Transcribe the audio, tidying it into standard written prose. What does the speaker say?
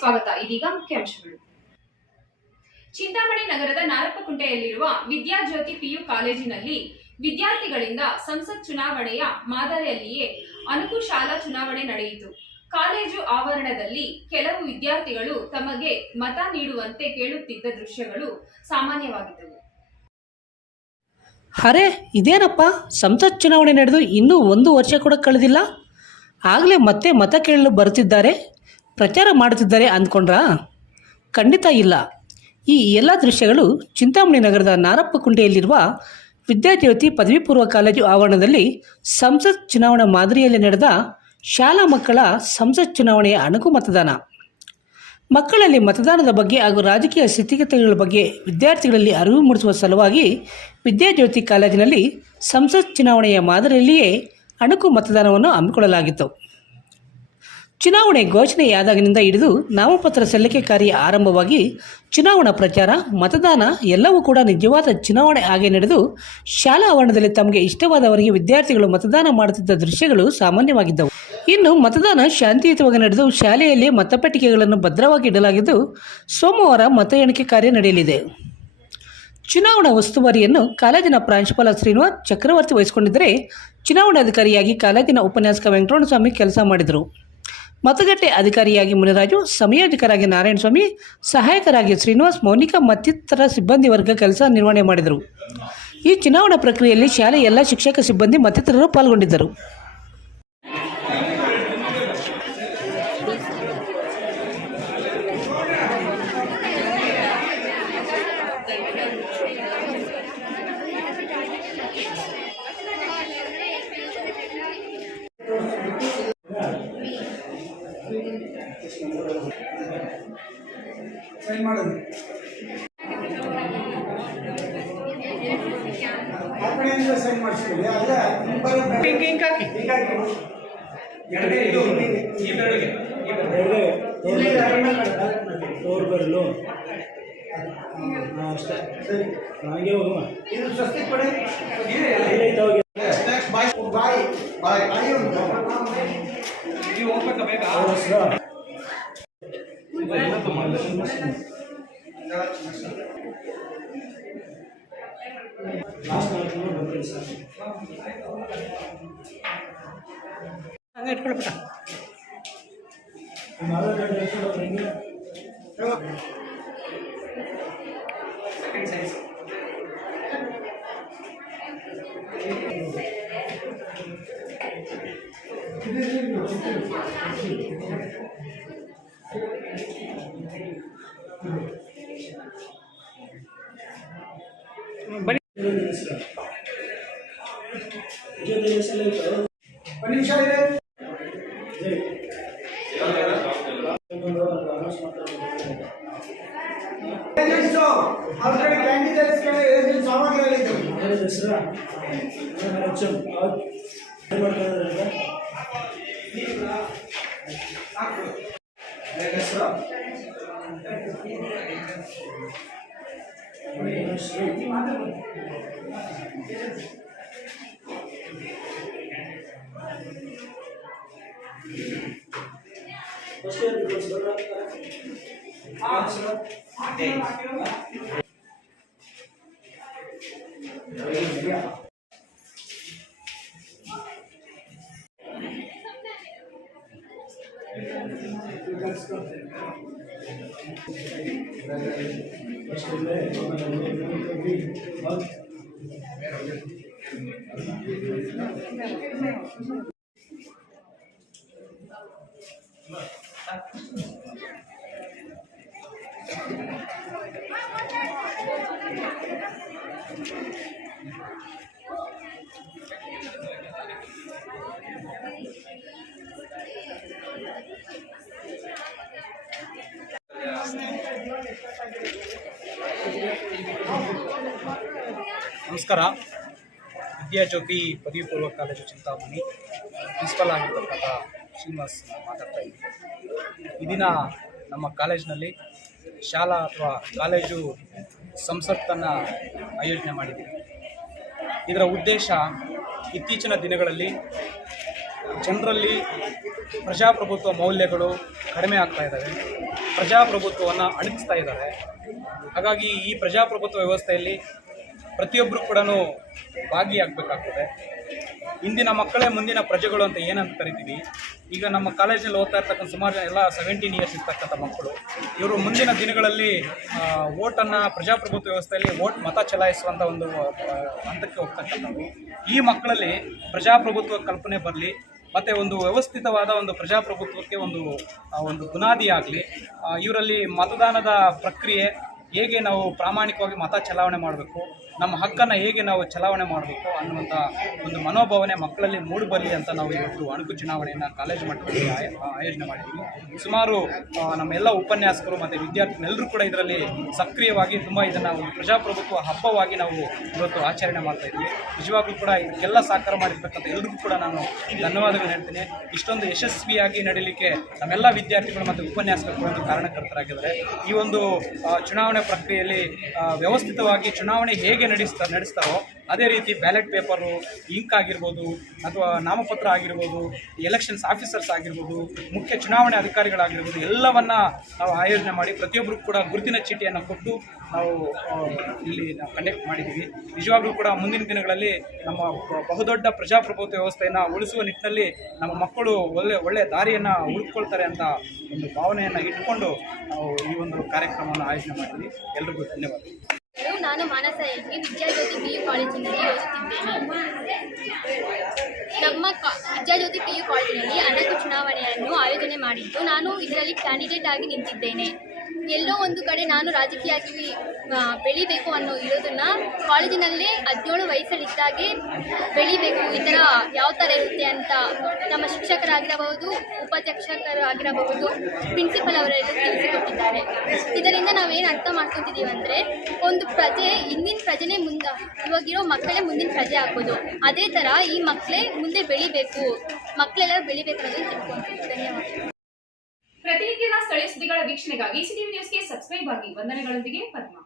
ಸ್ವಾಗತ. ಇದೀಗ ಮುಖ್ಯಾಂಶಗಳು. ಚಿಂತಾಮಣಿ ನಗರದ ನಾರಪ್ಪಕುಂಟೆಯಲ್ಲಿರುವ ವಿದ್ಯಾಜ್ಯೋತಿ ಪಿಯು ಕಾಲೇಜಿನಲ್ಲಿ ವಿದ್ಯಾರ್ಥಿಗಳಿಂದ ಸಂಸತ್ ಚುನಾವಣೆಯ ಮಾದರಿಯಲ್ಲಿಯೇ ಅನುಕು ಶಾಲಾ ಚುನಾವಣೆ ನಡೆಯಿತು. ಕಾಲೇಜು ಆವರಣದಲ್ಲಿ ಕೆಲವು ವಿದ್ಯಾರ್ಥಿಗಳು ತಮಗೆ ಮತ ನೀಡುವಂತೆ ಕೇಳುತ್ತಿದ್ದ ದೃಶ್ಯಗಳು ಸಾಮಾನ್ಯವಾಗಿದ್ದವು. ಅರೆ, ಇದೇನಪ್ಪ, ಸಂಸತ್ ಚುನಾವಣೆ ನಡೆದು ಇನ್ನೂ 1 ವರ್ಷ ಕೂಡ ಕಳೆದಿಲ್ಲ, ಆಗಲೇ ಮತ್ತೆ ಮತ ಕೇಳಲು ಬರುತ್ತಿದ್ದಾರೆ, ಪ್ರಚಾರ ಮಾಡುತ್ತಿದ್ದಾರೆ ಅಂದ್ಕೊಂಡ್ರಾ? ಖಂಡಿತ ಇಲ್ಲ. ಈ ಎಲ್ಲ ದೃಶ್ಯಗಳು ಚಿಂತಾಮಣಿ ನಗರದ ನಾರಪ್ಪಕುಂಟೆಯಲ್ಲಿರುವ ವಿದ್ಯಾಜ್ಯೋತಿ ಪದವಿ ಪೂರ್ವ ಕಾಲೇಜು ಆವರಣದಲ್ಲಿ ಸಂಸತ್ ಚುನಾವಣಾ ಮಾದರಿಯಲ್ಲಿ ನಡೆದ ಶಾಲಾ ಮಕ್ಕಳ ಸಂಸತ್ ಚುನಾವಣೆಯ ಅಣಕು ಮತದಾನ. ಮಕ್ಕಳಲ್ಲಿ ಮತದಾನದ ಬಗ್ಗೆ ಹಾಗೂ ರಾಜಕೀಯ ಸ್ಥಿತಿಗತಿಗಳ ಬಗ್ಗೆ ವಿದ್ಯಾರ್ಥಿಗಳಲ್ಲಿ ಅರಿವು ಮೂಡಿಸುವ ಸಲುವಾಗಿ ವಿದ್ಯಾಜ್ಯೋತಿ ಕಾಲೇಜಿನಲ್ಲಿ ಸಂಸತ್ ಚುನಾವಣೆಯ ಮಾದರಿಯಲ್ಲಿಯೇ ಅಣಕು ಮತದಾನವನ್ನು ಹಮ್ಮಿಕೊಳ್ಳಲಾಗಿತ್ತು. ಚುನಾವಣೆ ಘೋಷಣೆಯಾದಾಗಿನಿಂದ ಹಿಡಿದು ನಾಮಪತ್ರ ಸಲ್ಲಿಕೆ ಕಾರ್ಯ ಆರಂಭವಾಗಿ ಚುನಾವಣಾ ಪ್ರಚಾರ, ಮತದಾನ ಎಲ್ಲವೂ ಕೂಡ ನಿಜವಾದ ಚುನಾವಣೆ ಹಾಗೆ ನಡೆದು ಶಾಲಾ ಆವರಣದಲ್ಲಿ ತಮಗೆ ಇಷ್ಟವಾದವರಿಗೆ ವಿದ್ಯಾರ್ಥಿಗಳು ಮತದಾನ ಮಾಡುತ್ತಿದ್ದ ದೃಶ್ಯಗಳು ಸಾಮಾನ್ಯವಾಗಿದ್ದವು. ಇನ್ನು ಮತದಾನ ಶಾಂತಿಯುತವಾಗಿ ನಡೆದು ಶಾಲೆಯಲ್ಲಿ ಮತಪೆಟ್ಟಿಗೆಗಳನ್ನು ಭದ್ರವಾಗಿ ಇಡಲಾಗಿದ್ದು ಸೋಮವಾರ ಮತ ಎಣಿಕೆ ಕಾರ್ಯ ನಡೆಯಲಿದೆ. ಚುನಾವಣಾ ಉಸ್ತುವಾರಿಯನ್ನು ಕಾಲೇಜಿನ ಪ್ರಾಂಶುಪಾಲ ಶ್ರೀನಿವಾಸ್ ಚಕ್ರವರ್ತಿ ವಹಿಸಿಕೊಂಡಿದ್ದರೆ, ಚುನಾವಣಾಧಿಕಾರಿಯಾಗಿ ಕಾಲೇಜಿನ ಉಪನ್ಯಾಸಕ ವೆಂಕಟರಮಣಸ್ವಾಮಿ ಕೆಲಸ ಮಾಡಿದರು. ಮತಗಟ್ಟೆ ಅಧಿಕಾರಿಯಾಗಿ ಮುನಿರಾಜು, ಸಮಯೋಜಕರಾಗಿ ನಾರಾಯಣಸ್ವಾಮಿ, ಸಹಾಯಕರಾಗಿ ಶ್ರೀನಿವಾಸ್, ಮೌನಿಕಾ ಮತ್ತಿತರ ಸಿಬ್ಬಂದಿ ವರ್ಗ ಕೆಲಸ ನಿರ್ವಹಣೆ ಮಾಡಿದರು. ಈ ಚುನಾವಣಾ ಪ್ರಕ್ರಿಯೆಯಲ್ಲಿ ಶಾಲೆಯ ಎಲ್ಲ ಶಿಕ್ಷಕ ಸಿಬ್ಬಂದಿ ಮತ್ತಿತರರು ಪಾಲ್ಗೊಂಡಿದ್ದರು. ಸೈನ್ ಮಾಡೋದು ಆ ಕಡೆಯಿಂದ ಸೈನ್ ಮಾಡಿಸ್ಕೊಳ್ಳಿ. ಅಲ್ಲ ಅಷ್ಟೇ ಸರಿ. ಹಾಗೆ ಹೋಗಮ್ಮ. ಇದು ಸ್ವಸ್ತಿ ಕೊಡಿ. ಬಾಯ್ ಬಾಯ್ ಬಾಯ್ ಬಾಯಿ ಉಂಟು. ನೀವು ಹೋಗ್ಬೇಕಾ? ಹಂಗೆ ಇಟ್ಕೊಳ್ಬಿಟ್ಟ. ನಿಮಿಷ ಇದೆ. ಆಲ್ರೆಡಿ ಕ್ಯಾಂಡಿಡೇಟ್ಸ್ ಕಡೆ ಏಜೆಂಟ್ ಸಾಮಗ್ರಿಗಳಿದ್ದು ನಮಸ್ಕಾರ. ವಿದ್ಯಾಜ್ಯೋತಿ ಪದವಿ ಪೂರ್ವ ಕಾಲೇಜು ಚಿಂತಾಮಣಿ ಪ್ರಿನ್ಸಿಪಲ್ ಆಗಿರ್ತಕ್ಕಂಥ ಶ್ರೀನಿವಾಸ್ ಮಾತಾಡ್ತಾ ಇದ್ದೀನಿ. ಈ ದಿನ ನಮ್ಮ ಕಾಲೇಜಿನಲ್ಲಿ ಶಾಲಾ ಅಥವಾ ಕಾಲೇಜು ಸಂಸತ್ತನ್ನು ಆಯೋಜನೆ ಮಾಡಿದ್ದೀವಿ. ಇದರ ಉದ್ದೇಶ ಇತ್ತೀಚಿನ ದಿನಗಳಲ್ಲಿ ಜನರಲ್ಲಿ ಪ್ರಜಾಪ್ರಭುತ್ವ ಮೌಲ್ಯಗಳು ಕಡಿಮೆ ಆಗ್ತಾ ಇದ್ದಾವೆ, ಪ್ರಜಾಪ್ರಭುತ್ವವನ್ನು ಅಣಗಿಸ್ತಾ ಇದ್ದಾರೆ. ಹಾಗಾಗಿ ಈ ಪ್ರಜಾಪ್ರಭುತ್ವ ವ್ಯವಸ್ಥೆಯಲ್ಲಿ ಪ್ರತಿಯೊಬ್ಬರು ಕೂಡ ಭಾಗಿಯಾಗಬೇಕಾಗ್ತದೆ. ಇಂದಿನ ಮಕ್ಕಳೇ ಮುಂದಿನ ಪ್ರಜೆಗಳು ಅಂತ ಏನಂತ ಕರಿತೀವಿ. ಈಗ ನಮ್ಮ ಕಾಲೇಜಲ್ಲಿ ಓದ್ತಾ ಇರ್ತಕ್ಕಂಥ ಸುಮಾರು ಜನ ಎಲ್ಲ 17 ಇಯರ್ಸ್ ಇರ್ತಕ್ಕಂಥ ಮಕ್ಕಳು, ಇವರು ಮುಂದಿನ ದಿನಗಳಲ್ಲಿ ವೋಟನ್ನು ಪ್ರಜಾಪ್ರಭುತ್ವ ವ್ಯವಸ್ಥೆಯಲ್ಲಿ ಮತ ಚಲಾಯಿಸುವಂಥ ಒಂದು ಹಂತಕ್ಕೆ ಹೋಗ್ತಕ್ಕಂಥದ್ದು. ಈ ಮಕ್ಕಳಲ್ಲಿ ಪ್ರಜಾಪ್ರಭುತ್ವ ಕಲ್ಪನೆ ಬರಲಿ, ಮತ್ತು ಒಂದು ವ್ಯವಸ್ಥಿತವಾದ ಒಂದು ಪ್ರಜಾಪ್ರಭುತ್ವಕ್ಕೆ ಒಂದು ಬುನಾದಿ ಆಗಲಿ. ಇವರಲ್ಲಿ ಮತದಾನದ ಪ್ರಕ್ರಿಯೆ ಹೇಗೆ ನಾವು ಪ್ರಾಮಾಣಿಕವಾಗಿ ಮತ ಚಲಾವಣೆ ಮಾಡಬೇಕು, ನಮ್ಮ ಹಕ್ಕನ್ನು ಹೇಗೆ ನಾವು ಚಲಾವಣೆ ಮಾಡಬೇಕು ಅನ್ನುವಂಥ ಒಂದು ಮನೋಭಾವನೆ ಮಕ್ಕಳಲ್ಲಿ ಮೂಡಿಬರಲಿ ಅಂತ ನಾವು ಇವತ್ತು ಅಣಕು ಚುನಾವಣೆಯನ್ನು ಕಾಲೇಜು ಮಟ್ಟದಲ್ಲಿ ಆಯೋಜನೆ ಮಾಡಿದ್ದೀವಿ. ಸುಮಾರು ನಮ್ಮೆಲ್ಲ ಉಪನ್ಯಾಸಕರು ಮತ್ತು ವಿದ್ಯಾರ್ಥಿಗಳೆಲ್ಲರೂ ಕೂಡ ಇದರಲ್ಲಿ ಸಕ್ರಿಯವಾಗಿ ತುಂಬ ಇದನ್ನು ಒಂದು ಪ್ರಜಾಪ್ರಭುತ್ವ ಹಬ್ಬವಾಗಿ ನಾವು ಇವತ್ತು ಆಚರಣೆ ಮಾಡ್ತಾ ಇದ್ದೀವಿ. ನಿಜವಾಗ್ಲೂ ಕೂಡ ಇದಕ್ಕೆಲ್ಲ ಸಹಕಾರ ಮಾಡಿರ್ತಕ್ಕಂಥ ಎಲ್ರಿಗೂ ಕೂಡ ನಾನು ಧನ್ಯವಾದಗಳು ಹೇಳ್ತೀನಿ. ಇಷ್ಟೊಂದು ಯಶಸ್ವಿಯಾಗಿ ನಡೀಲಿಕ್ಕೆ ನಮ್ಮೆಲ್ಲ ವಿದ್ಯಾರ್ಥಿಗಳು ಮತ್ತು ಉಪನ್ಯಾಸಕರು ಒಂದು ಕಾರಣಕರ್ತರಾಗಿದ್ದಾರೆ. ಈ ಒಂದು ಚುನಾವಣೆ ಪ್ರಕ್ರಿಯೆಯಲ್ಲಿ ವ್ಯವಸ್ಥಿತವಾಗಿ ಚುನಾವಣೆ ಹೇಗೆ ನಡೆಸ್ತಾರೋ ಅದೇ ರೀತಿ ಬ್ಯಾಲೆಟ್ ಪೇಪರು, ಇಂಕ್ ಆಗಿರ್ಬೋದು ಅಥವಾ ನಾಮಪತ್ರ ಆಗಿರ್ಬೋದು, ಎಲೆಕ್ಷನ್ಸ್ ಆಫೀಸರ್ಸ್ ಆಗಿರ್ಬೋದು, ಮುಖ್ಯ ಚುನಾವಣೆ ಅಧಿಕಾರಿಗಳಾಗಿರ್ಬೋದು, ಎಲ್ಲವನ್ನ ನಾವು ಆಯೋಜನೆ ಮಾಡಿ ಪ್ರತಿಯೊಬ್ಬರು ಕೂಡ ಗುರುತಿನ ಚೀಟಿಯನ್ನು ಕೊಟ್ಟು ನಾವು ಇಲ್ಲಿ ಕಂಡಕ್ಟ್ ಮಾಡಿದ್ದೀವಿ. ನಿಜವಾಗ್ಲೂ ಕೂಡ ಮುಂದಿನ ದಿನಗಳಲ್ಲಿ ನಮ್ಮ ಬಹುದೊಡ್ಡ ಪ್ರಜಾಪ್ರಭುತ್ವ ವ್ಯವಸ್ಥೆಯನ್ನು ಉಳಿಸುವ ನಿಟ್ಟಿನಲ್ಲಿ ನಮ್ಮ ಮಕ್ಕಳು ಒಳ್ಳೆಯ ದಾರಿಯನ್ನು ಹುಡುಕೊಳ್ತಾರೆ ಅಂತ ಒಂದು ಭಾವನೆಯನ್ನು ಇಟ್ಕೊಂಡು ನಾವು ಈ ಒಂದು ಕಾರ್ಯಕ್ರಮವನ್ನು ಆಯೋಜನೆ ಮಾಡಿದ್ವಿ. ಎಲ್ರಿಗೂ ಧನ್ಯವಾದ. ನಾನು ಮಾನಸ ಎಲ್ವಿ ವಿದ್ಯಾಜ್ಯೋತಿ PU ಕಾಲೇಜಿನಲ್ಲಿ ಓದುತ್ತಿದ್ದೇನೆ. ನಮ್ಮ ವಿದ್ಯಾಜ್ಯೋತಿ PU ಕಾಲೇಜಿನಲ್ಲಿ ಅಣಕು ಚುನಾವಣೆಯನ್ನು ಆಯೋಜನೆ ಮಾಡಿದ್ದು ನಾನು ಇದರಲ್ಲಿ ಕ್ಯಾಂಡಿಡೇಟ್ ಆಗಿ ನಿಂತಿದ್ದೇನೆ. ಎಲ್ಲೋ ಒಂದು ಕಡೆ ನಾನು ರಾಜಕೀಯವಾಗಿ ಬೆಳಿಬೇಕು ಅನ್ನೋ ಇರೋದನ್ನು ಕಾಲೇಜಿನಲ್ಲೇ 17 ವಯಸ್ಸಲ್ಲಿದ್ದಾಗೆ ಬೆಳಿಬೇಕು, ಈ ಥರ ಯಾವ ಥರ ಇರುತ್ತೆ ಅಂತ ನಮ್ಮ ಶಿಕ್ಷಕರಾಗಿರಬಹುದು, ಉಪಾಧ್ಯಕ್ಷರಾಗಿರಬಹುದು, ಪ್ರಿನ್ಸಿಪಲ್ ಅವರೆಲ್ಲ ತಿಳಿಸಿಕೊಟ್ಟಿದ್ದಾರೆ. ಇದರಿಂದ ನಾವೇನು ಅರ್ಥ ಮಾಡ್ಕೊತಿದ್ದೀವಿ ಅಂದರೆ, ಒಂದು ಪ್ರಜೆ ಇಂದಿನ ಪ್ರಜೆನೇ ಇವಾಗಿರೋ ಮಕ್ಕಳೇ ಮುಂದಿನ ಪ್ರಜೆ ಆಗ್ಬೋದು. ಅದೇ ಥರ ಈ ಮಕ್ಕಳೇ ಮುಂದೆ ಬೆಳಿಬೇಕು, ಮಕ್ಕಳೆಲ್ಲರೂ ಬೆಳಿಬೇಕು ಅನ್ನೋದನ್ನು ತಿಳ್ಕೊಂತೀವಿ. ಧನ್ಯವಾದ. ಪ್ರತಿನಿತ್ಯದ ಸ್ಥಳೀಯ ಸುದ್ದಿಗಳ ವೀಕ್ಷಣೆಗಾಗಿ ಸಿಟಿವಿ ನ್ಯೂಸ್ಗೆ ಸಬ್ಸ್ಕ್ರೈಬ್ ಆಗಿ. ವಂದನೆಗಳೊಂದಿಗೆ ಪದ್ಮ.